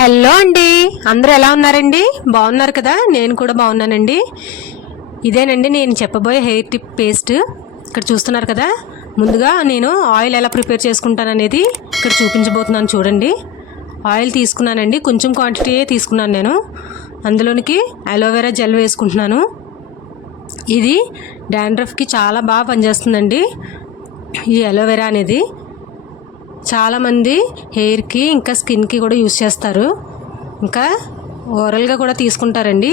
Hello అండి. అందరూ ఎలా ఉన్నారండి? బాగున్నారు కదా? నేను కూడా బాగున్నానండి. ఇదేనండి నేను చెప్పబోయే హెయిర్ టిప్ పేస్ట్. ఇక్కడ చూస్తున్నారు కదా? ముందుగా నేను ఆయిల్ ఎలా ప్రిపేర్ చేసుకుంటాను అనేది ఇక్కడ చూపించబోతున్నాను చూడండి. ఆయిల్ తీసుకున్నానండి. కొంచెం క్వాంటిటీయే తీసుకున్నాను నేను. అందులోనికి అలోవెరా జెల్ వేసుకుంటున్నాను. ఇది డాండ్రఫ్కి చాలా బాగా పనిచేస్తుందండి. ఈ అలోవెరా అనేది. చాలామంది హెయిర్కి ఇంకా స్కిన్కి కూడా యూస్ చేస్తారు. ఇంకా ఓరల్గా కూడా తీసుకుంటారండి.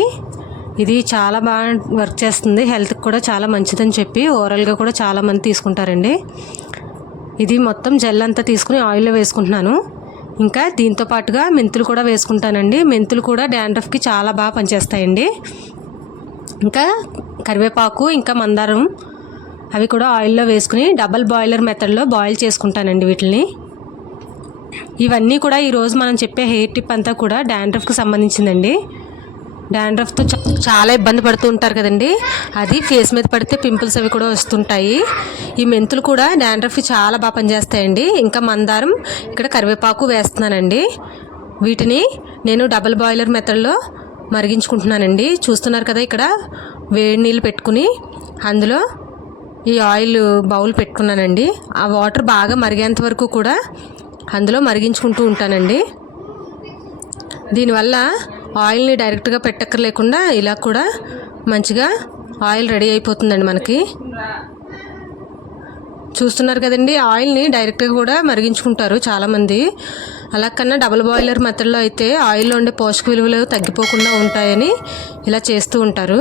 ఇది చాలా బాగా వర్క్ చేస్తుంది. హెల్త్కి కూడా చాలా మంచిదని చెప్పి ఓరల్గా కూడా చాలామంది తీసుకుంటారండి. ఇది మొత్తం జెల్ అంతా తీసుకుని ఆయిల్లో వేసుకుంటున్నాను. ఇంకా దీంతో పాటుగా మెంతులు కూడా వేసుకుంటానండి. మెంతులు కూడా డాండ్రఫ్కి చాలా బాగా పనిచేస్తాయండి. ఇంకా కరివేపాకు ఇంకా మందారం అవి కూడా ఆయిల్లో వేసుకుని డబల్ బాయిలర్ మెథడ్లో బాయిల్ చేసుకుంటానండి వీటిని ఇవన్నీ కూడా ఈరోజు మనం చెప్పే హెయిర్ టిప్ అంతా కూడా డాండ్రఫ్కి సంబంధించిందండి. డాండ్రఫ్తో చాలా ఇబ్బంది పడుతూ ఉంటారు కదండి. అది ఫేస్ మీద పడితే పింపుల్స్ అవి కూడా వస్తుంటాయి. ఈ మెంతులు కూడా డాండ్రఫ్కి చాలా బాగా పనిచేస్తాయండి. ఇంకా మందారం ఇక్కడ కరివేపాకు వేస్తున్నానండి. వీటిని నేను డబల్ బాయిలర్ మెథడ్లో మరిగించుకుంటున్నానండి. చూస్తున్నారు కదా ఇక్కడ వేడి నీళ్ళు పెట్టుకుని అందులో ఈ ఆయిల్ బౌల్ పెట్టుకున్నానండి. ఆ వాటర్ బాగా మరిగేంత వరకు కూడా అందులో మరిగించుకుంటూ ఉంటానండి. దీనివల్ల ఆయిల్ని డైరెక్ట్గా పెట్టక్కర్లేకుండా ఇలా కూడా మంచిగా ఆయిల్ రెడీ అయిపోతుందండి మనకి. చూస్తున్నారు కదండి ఆయిల్ని డైరెక్ట్గా కూడా మరిగించుకుంటారు చాలామంది. అలా కన్నా డబుల్ బాయిలర్ మెథడ్లో అయితే ఆయిల్లో ఉండే పోషక విలువలు తగ్గిపోకుండా ఉంటాయని ఇలా చేస్తూ ఉంటారు.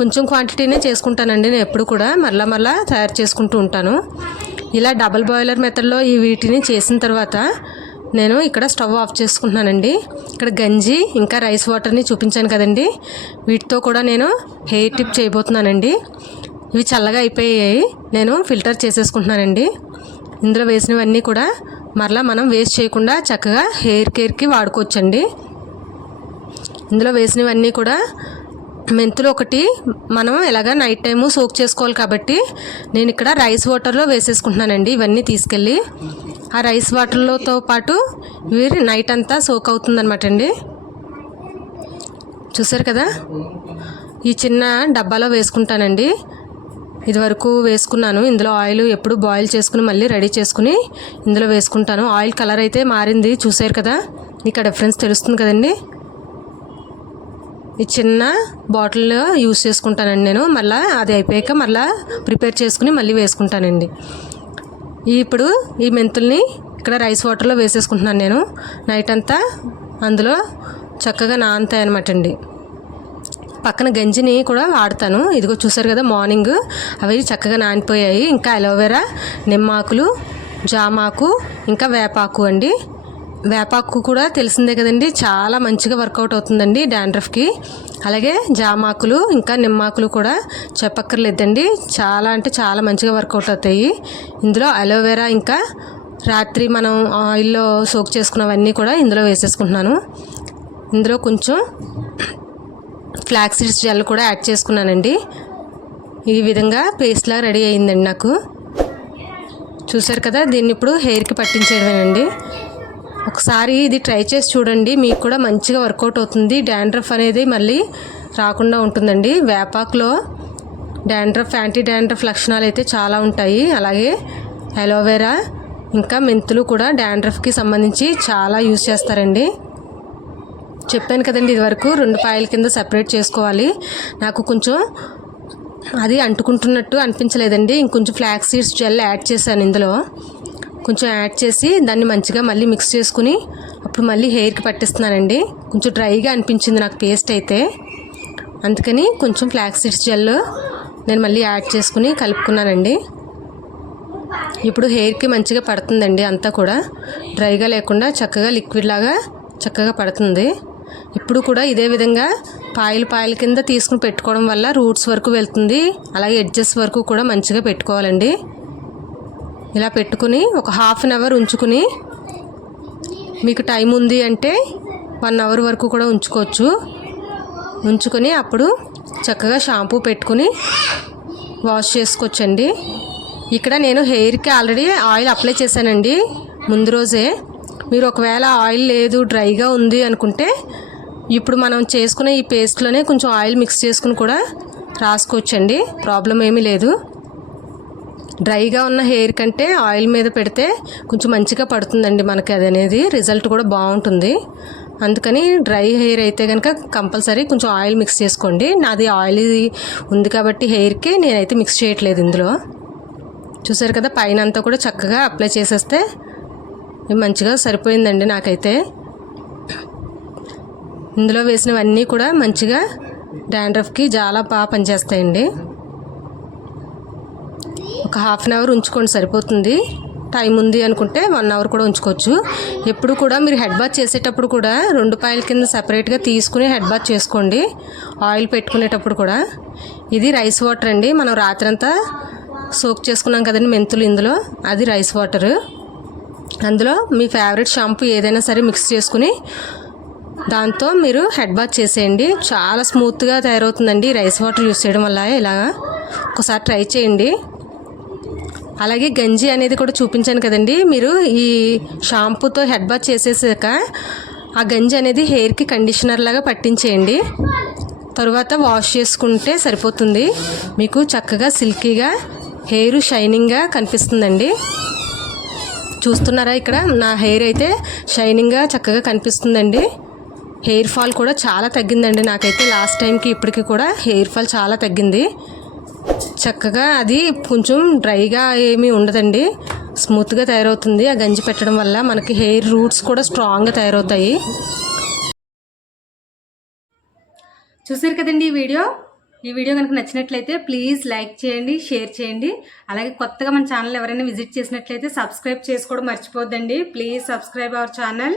కొంచెం క్వాంటిటీనే చేసుకుంటానండి నేను ఎప్పుడు కూడా మరలా మరలా తయారు చేసుకుంటూ ఉంటాను. ఇలా డబుల్ బాయిలర్ మెథడ్లో ఈ వీటిని చేసిన తర్వాత నేను ఇక్కడ స్టవ్ ఆఫ్ చేసుకుంటున్నానండి. ఇక్కడ గంజి ఇంకా రైస్ వాటర్ని చూపించాను కదండి. వీటితో కూడా నేను హెయిర్ టిప్ చేయబోతున్నానండి. ఇవి చల్లగా అయిపోయాయి. నేను ఫిల్టర్ చేసేసుకుంటున్నానండి. ఇందులో వేసినవన్నీ కూడా మరలా మనం వేస్ట్ చేయకుండా చక్కగా హెయిర్ కేర్కి వాడుకోవచ్చండి. ఇందులో వేసినవన్నీ కూడా మెంతులు ఒకటి మనం ఎలాగ నైట్ టైము సోక్ చేసుకోవాలి కాబట్టి నేను ఇక్కడ రైస్ వాటర్లో వేసేసుకుంటున్నానండి. ఇవన్నీ తీసుకెళ్ళి ఆ రైస్ వాటర్లోతో పాటు ఇవి నైట్ అంతా సోక్ అవుతుందన్నమాట అండి. చూసారు కదా? ఈ చిన్న డబ్బాలో వేసుకుంటానండి. ఇదివరకు వేసుకున్నాను. ఇందులో ఆయిల్ ఎప్పుడు బాయిల్ చేసుకుని మళ్ళీ రెడీ చేసుకుని ఇందులో వేసుకుంటాను. ఆయిల్ కలర్ అయితే మారింది చూసారు కదా? మీకు ఆ డిఫరెన్స్ తెలుస్తుంది కదండి? ఈ చిన్న బాటిల్లో యూస్ చేసుకుంటానండి నేను. మళ్ళీ అది అయిపోయాక మళ్ళీ ప్రిపేర్ చేసుకుని మళ్ళీ వేసుకుంటానండి. ఇప్పుడు ఈ మెంతుల్ని ఇక్కడ రైస్ వాటర్లో వేసేసుకుంటున్నాను నేను. నైట్ అంతా అందులో చక్కగా నానతాయి అనమాట అండి. పక్కన గంజిని కూడా వాడతాను. ఇదిగో చూసారు కదా మార్నింగ్. అవి చక్కగా నానిపోయాయి. ఇంకా అలోవెరా నిమ్మాకులు జామాకు ఇంకా వేపాకు అండి. వేపాకు కూడా తెలిసిందే కదండి. చాలా మంచిగా వర్కౌట్ అవుతుందండి డాండ్రఫ్కి. అలాగే జామాకులు ఇంకా నిమ్మాకులు కూడా చెప్పక్కర్లేదండి. చాలా అంటే చాలా మంచిగా వర్కౌట్ అవుతాయి. ఇందులో అలోవెరా ఇంకా రాత్రి మనం ఆయిల్లో సోక్ చేసుకున్నవన్నీ కూడా ఇందులో వేసేసుకుంటున్నాను. ఇందులో కొంచెం ఫ్లాక్ సీడ్స్ జెల్ కూడా యాడ్ చేసుకున్నానండి. ఈ విధంగా పేస్ట్ రెడీ అయిందండి నాకు. చూసారు కదా దీన్ని ఇప్పుడు హెయిర్కి పట్టించేయడమేనండి. ఒకసారి ఇది ట్రై చేసి చూడండి మీకు కూడా మంచిగా వర్కౌట్ అవుతుంది. డాండ్రఫ్ అనేది మళ్ళీ రాకుండా ఉంటుందండి. వేపాకులో డాండ్రఫ్ యాంటీ డాండ్రఫ్ లక్షణాలు అయితే చాలా ఉంటాయి. అలాగే అలోవెరా ఇంకా మెంతులు కూడా డాండ్రఫ్కి సంబంధించి చాలా యూజ్ చేస్తారండి. చెప్పాను కదండి ఇదివరకు రెండు పాయల కింద సపరేట్ చేసుకోవాలి. నాకు కొంచెం అది అంటుకుంటున్నట్టు అనిపించలేదండి. ఇంకొంచెం ఫ్లాక్ సీడ్స్ జెల్ యాడ్ చేశాను ఇందులో. కొంచెం యాడ్ చేసి దాన్ని మంచిగా మళ్ళీ మిక్స్ చేసుకుని అప్పుడు మళ్ళీ హెయిర్కి పట్టిస్తున్నానండి. కొంచెం డ్రైగా అనిపించింది నాకు పేస్ట్ అయితే. అందుకని కొంచెం ఫ్లాక్ సీడ్స్ జెల్ నేను మళ్ళీ యాడ్ చేసుకుని కలుపుకున్నానండి. ఇప్పుడు హెయిర్కి మంచిగా పడుతుందండి అంతా కూడా. డ్రైగా లేకుండా చక్కగా లిక్విడ్ లాగా చక్కగా పడుతుంది. ఇప్పుడు కూడా ఇదే విధంగా పాయలు పాయల కింద తీసుకుని పెట్టుకోవడం వల్ల రూట్స్ వరకు వెళ్తుంది. అలాగే ఎడ్జెస్ వరకు కూడా మంచిగా పెట్టుకోవాలండి. ఇలా పెట్టుకుని ఒక హాఫ్ అన్ అవర్ ఉంచుకుని మీకు టైం ఉంది అంటే వన్ అవర్ వరకు కూడా ఉంచుకోవచ్చు. ఉంచుకొని అప్పుడు చక్కగా షాంపూ పెట్టుకుని వాష్ చేసుకోవచ్చండి. ఇక్కడ నేను హెయిర్కి ఆల్రెడీ ఆయిల్ అప్లై చేశానండి. ముందు రోజే. మీరు ఒకవేళ ఆయిల్ లేదు డ్రైగా ఉంది అనుకుంటే ఇప్పుడు మనం చేసుకునే ఈ పేస్ట్లోనే కొంచెం ఆయిల్ మిక్స్ చేసుకుని కూడా రాసుకోవచ్చండి. ప్రాబ్లం ఏమీ లేదు. డ్రైగా ఉన్న హెయిర్ కంటే ఆయిల్ మీద పెడితే కొంచెం మంచిగా పడుతుందండి మనకి అది అనేది. రిజల్ట్ కూడా బాగుంటుంది. అందుకని డ్రై హెయిర్ అయితే కనుక కంపల్సరీ కొంచెం ఆయిల్ మిక్స్ చేసుకోండి. నాది ఆయిల్ ఉంది కాబట్టి హెయిర్కి నేనైతే మిక్స్ చేయట్లేదు ఇందులో. చూసారు కదా పైన అంతా కూడా చక్కగా అప్లై చేసేస్తే మంచిగా సరిపోయిందండి నాకైతే. ఇందులో వేసినవన్నీ కూడా మంచిగా డాండ్రఫ్కి చాలా బాగా పనిచేస్తాయండి. ఒక హాఫ్ అన్ అవర్ ఉంచుకోండి సరిపోతుంది. టైం ఉంది అనుకుంటే వన్ అవర్ కూడా ఉంచుకోవచ్చు. ఎప్పుడు కూడా మీరు హెడ్ బాత్ చేసేటప్పుడు కూడా రెండు పాయల కింద సపరేట్గా తీసుకుని హెడ్ బాత్ చేసుకోండి ఆయిల్ పెట్టుకునేటప్పుడు కూడా. ఇది రైస్ వాటర్ అండి. మనం రాత్రంతా సోక్ చేసుకున్నాం కదండి మెంతులు ఇందులో అది రైస్ వాటర్. అందులో మీ ఫేవరెట్ షాంపూ ఏదైనా సరే మిక్స్ చేసుకుని దాంతో మీరు హెడ్ బాత్ చేసేయండి. చాలా స్మూత్గా తయారవుతుందండి. రైస్ వాటర్ యూస్ చేయడం వల్ల ఇలాగా. ఒకసారి ట్రై చేయండి. అలాగే గంజి అనేది కూడా చూపించాను కదండి. మీరు ఈ షాంపూతో హెడ్ బాత్ చేసేసాక ఆ గంజి అనేది హెయిర్కి కండిషనర్ లాగా పట్టించేయండి. తరువాత వాష్ చేసుకుంటే సరిపోతుంది. మీకు చక్కగా సిల్కీగా హెయిర్ షైనింగ్గా కనిపిస్తుందండి. చూస్తున్నారా ఇక్కడ? నా హెయిర్ అయితే షైనింగ్గా చక్కగా కనిపిస్తుందండి. హెయిర్ ఫాల్ కూడా చాలా తగ్గిందండి. నాకైతే లాస్ట్ టైంకి ఇప్పటికి కూడా హెయిర్ ఫాల్ చాలా తగ్గింది. చక్కగా అది కొంచెం డ్రైగా ఏమీ ఉండదండి. స్మూత్గా తయారవుతుంది. ఆ గంజి పెట్టడం వల్ల మనకి హెయిర్ రూట్స్ కూడా స్ట్రాంగ్గా తయారవుతాయి. చూసారు కదండి ఈ వీడియో? ఈ వీడియో కనుక నచ్చినట్లయితే ప్లీజ్ లైక్ చేయండి షేర్ చేయండి. అలాగే కొత్తగా మన ఛానల్ ఎవరైనా విజిట్ చేసినట్లయితే సబ్స్క్రైబ్ చేసుకోవడం మర్చిపోద్దండి please subscribe our channel.